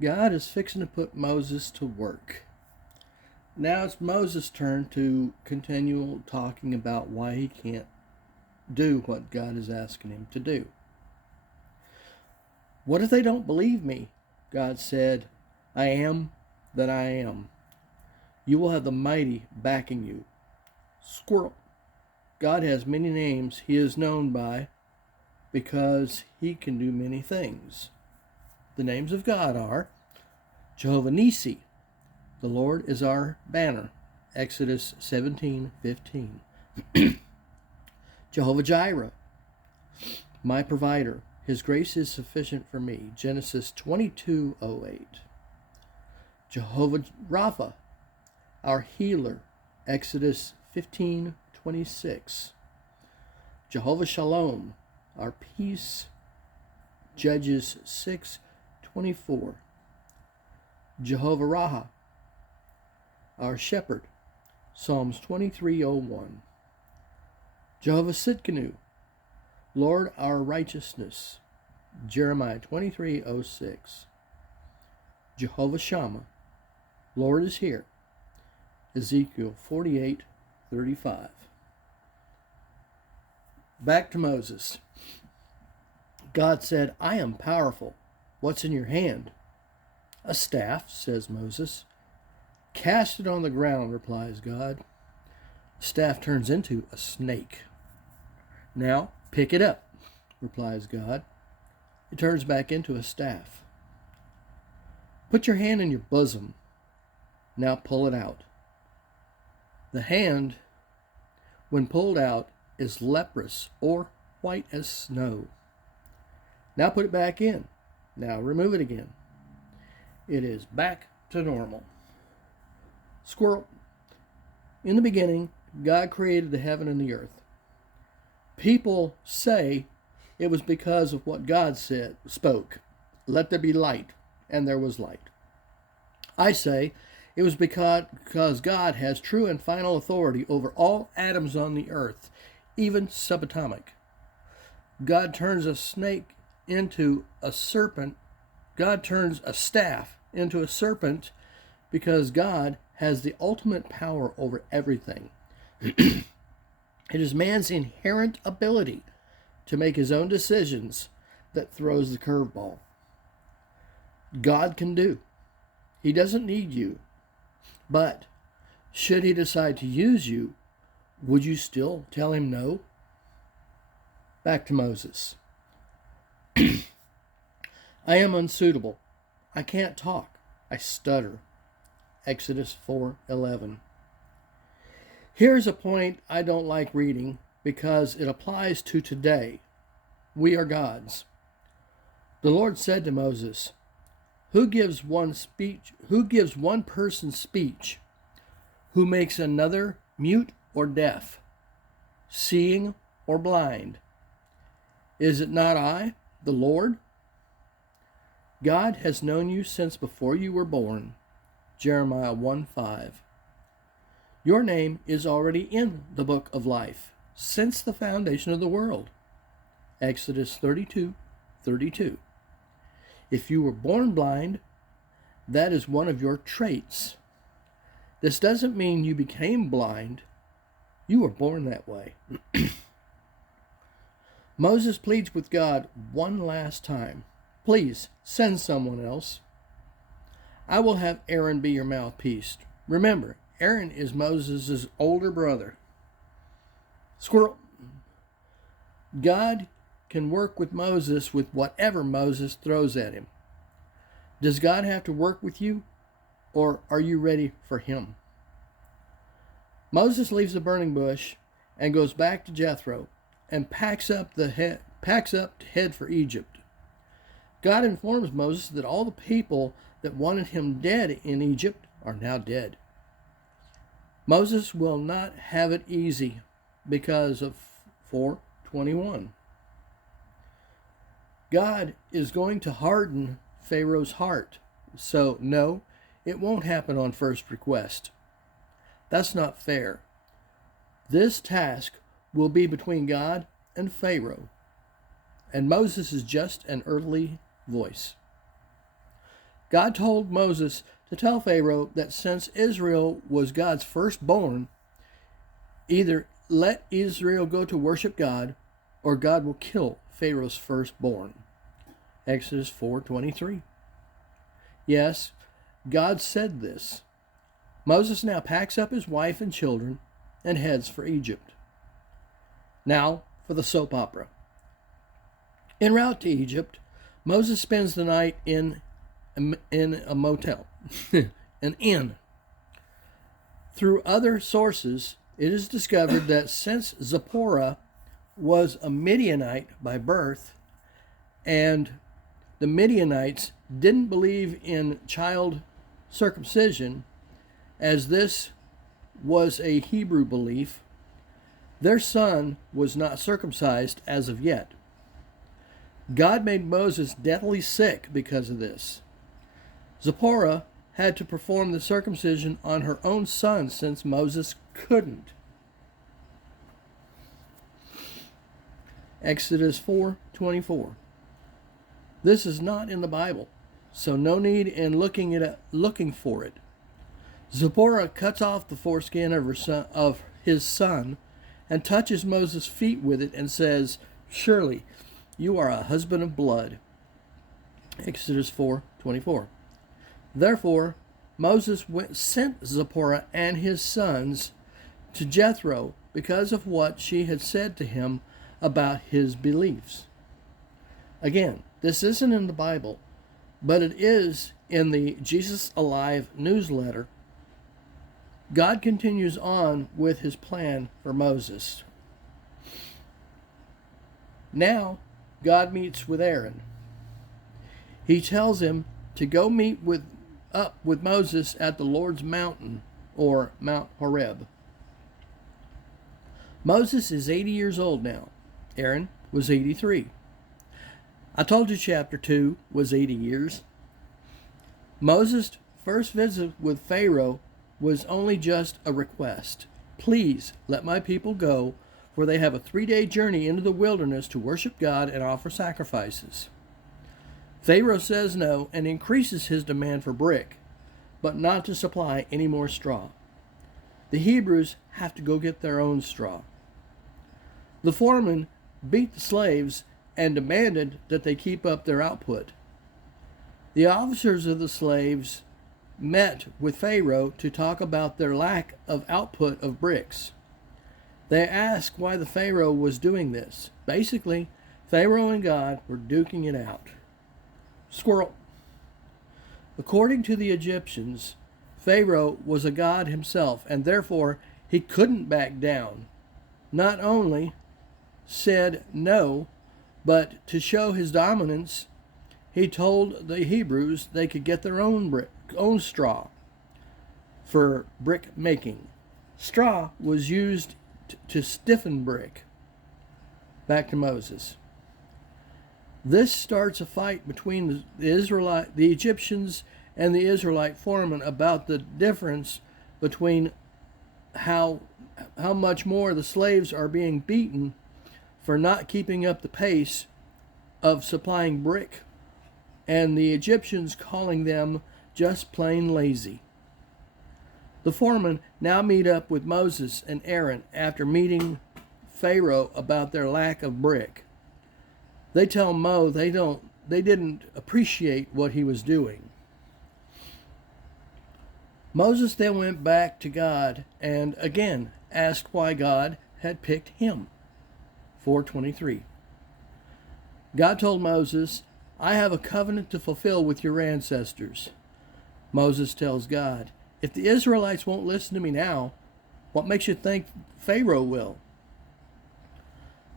God is fixing to put Moses to work. Now it's Moses' turn to continue talking about why he can't do what God is asking him to do. What if they don't believe me? God said, I am that I am. You will have the mighty backing you. Squirrel. God has many names he is known by because he can do many things. The names of God are Jehovah Nissi. The Lord is our banner. Exodus 17:15. Jehovah Jireh. My provider. His grace is sufficient for me. Genesis 22:08. Jehovah Rapha. Our healer. Exodus 15:26. Jehovah Shalom. Our peace. Judges 6:24. Jehovah Raha. Our shepherd. Psalms 23:01. Jehovah Sidkenu. Lord our righteousness. Jeremiah 23:06. Jehovah Shammah. Lord is here. Ezekiel 48:35. Back to Moses. God said, I am powerful. What's in your hand? A staff, says Moses. Cast it on the ground, replies God. The staff turns into a snake. Now pick it up, replies God. It turns back into a staff. Put your hand in your bosom. Now pull it out. The hand, when pulled out, is leprous or white as snow. Now put it back in. Now remove it again. It is back to normal. Squirrel. In the beginning, God created the heaven and the earth. People say it was because of what God spoke. Let there be light, and there was light. I say it was because God has true and final authority over all atoms on the earth, even subatomic. God turns a snake into a serpent. God turns a staff into a serpent because God has the ultimate power over everything. It is man's inherent ability to make his own decisions that throws the curveball. God can do. He doesn't need you. But should he decide to use you, would you still tell him no? Back to Moses. I am unsuitable. I can't talk. I stutter. Exodus 4:11. Here's a point I don't like reading because it applies to today. We are gods. The Lord said to Moses, Who gives one person speech? Who makes another mute or deaf, seeing or blind? Is it not I, the Lord? God has known you since before you were born. Jeremiah 1:5. Your name is already in the book of life since the foundation of the world. Exodus 32:32. If you were born blind, that is one of your traits. This doesn't mean you became blind. You were born that way. Moses pleads with God one last time. Please send someone else. I will have Aaron be your mouthpiece. Remember, Aaron is Moses' older brother. Squirrel. God can work with Moses with whatever Moses throws at him. Does God have to work with you, or are you ready for him? Moses leaves the burning bush and goes back to Jethro and packs up to head for Egypt. God informs Moses that all the people that wanted him dead in Egypt are now dead. Moses will not have it easy because of 4:21. God is going to harden Pharaoh's heart. So no, it won't happen on first request. That's not fair. This task will be between God and Pharaoh. And Moses is just an earthly voice. God told Moses to tell Pharaoh that since Israel was God's firstborn, either let Israel go to worship God, or God will kill Pharaoh's firstborn. Exodus 4:23. Yes, God said this. Moses now packs up his wife and children and heads for Egypt. Now for the soap opera. En route to Egypt, Moses spends the night in a motel, an inn. Through other sources, it is discovered that since Zipporah was a Midianite by birth, and the Midianites didn't believe in child circumcision, as this was a Hebrew belief, their son was not circumcised as of yet. God made Moses deathly sick because of this. Zipporah had to perform the circumcision on her own son since Moses couldn't. Exodus 4:24. This is not in the Bible, so no need in looking for it. Zipporah cuts off the foreskin of his son and touches Moses' feet with it and says, "Surely you are a husband of blood." Exodus 4:24. Therefore, Moses sent Zipporah and his sons to Jethro because of what she had said to him about his beliefs. Again, this isn't in the Bible, but it is in the Jesus Alive newsletter. God continues on with his plan for Moses. Now, God meets with Aaron. He tells him to go meet up with Moses at the Lord's mountain, or Mount Horeb. Moses is 80 years old now. Aaron was 83. I told you chapter 2 was 80 years. Moses' first visit with Pharaoh was only just a request. Please let my people go, for they have a 3-day journey into the wilderness to worship God and offer sacrifices. Pharaoh says no and increases his demand for brick, but not to supply any more straw. The Hebrews have to go get their own straw. The foreman beat the slaves and demanded that they keep up their output. The officers of the slaves met with Pharaoh to talk about their lack of output of bricks. They asked why the Pharaoh was doing this. Basically, Pharaoh and God were duking it out. Squirrel. According to the Egyptians, Pharaoh was a god himself, and therefore he couldn't back down. Not only said no, but to show his dominance, he told the Hebrews they could get their own straw for brick making. Straw was used to stiffen brick. Back to Moses. This starts a fight between the Egyptians and the Israelite foreman about the difference between how much more the slaves are being beaten for not keeping up the pace of supplying brick, and the Egyptians calling them just plain lazy. The foremen now meet up with Moses and Aaron after meeting Pharaoh about their lack of brick. They tell Mo they didn't appreciate what he was doing. Moses then went back to God and again asked why God had picked him. 4:23. God told Moses, "I have a covenant to fulfill with your ancestors." Moses tells God, "If the Israelites won't listen to me now, what makes you think Pharaoh will?"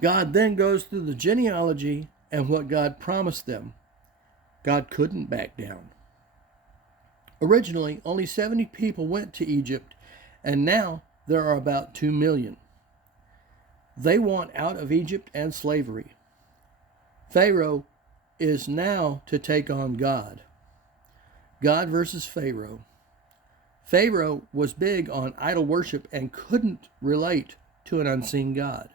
God then goes through the genealogy and what God promised them. God couldn't back down. Originally, only 70 people went to Egypt, and now there are about 2 million. They want out of Egypt and slavery. Pharaoh is now to take on God. God versus Pharaoh. Pharaoh was big on idol worship and couldn't relate to an unseen God.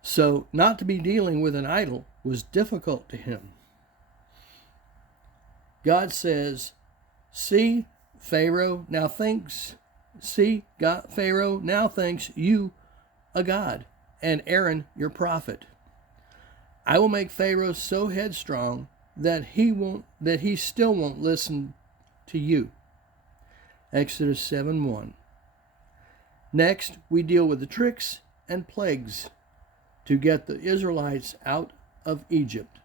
So not to be dealing with an idol was difficult to him. God says, Pharaoh now thinks you a god, and Aaron your prophet. I will make Pharaoh so headstrong that he still won't listen to you. Exodus 7:1. Next, we deal with the tricks and plagues to get the Israelites out of Egypt.